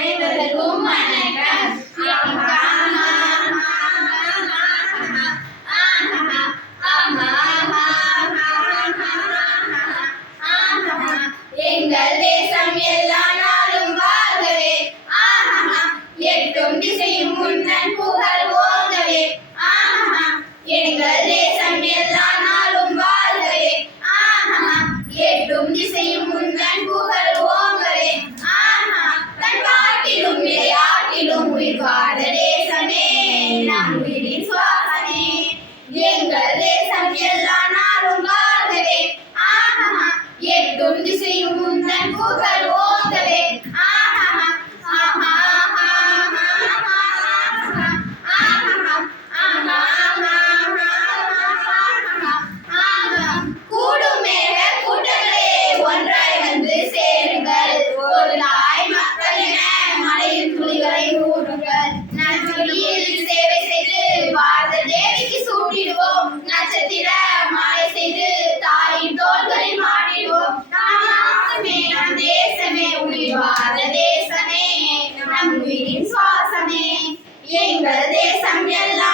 அனைவருக்கும் வணக்கம். எங்கள் தேசம் எல்லா நாளும் வாழ்கவே, எட்டும் திசையும் முன்னன் புகழ் ஓங்கவே. எங்கள் தேசம் எல்லா நாளும் வாழ்கவே, எட்டும் திசையும் முன்னன் புகழ் ஓங்கவே. தன் பாட்டிலும் விளையாட்டிலும் உயிர் வாழ தேசமே நம் உயிரின் சுவாசமே. எங்கள் தேசம் எல்லா நாளும் வாழ்கவே, எட்டும் திசையும் முன்னன் புகழ் ஓங்கவே. கூடுமேக கூட்டங்களே ஒன்றாய் வந்து சேருங்கள், ஒரு தாய் மக்கள் என மலையில் துளிகளை ஊறுங்கள். நன்றியில் சேவை செய்து பாரத தேவிக்கு சூட்டிடுவோம், நட்சத்திர மாலை செய்து தாயின் தோள்களில் மாட்டிடுவோம். நம் தேசமே உயிர் பாரத தேசமே நம் உயிரின் சுவாசமே. எங்கள் தேசம் எல்லா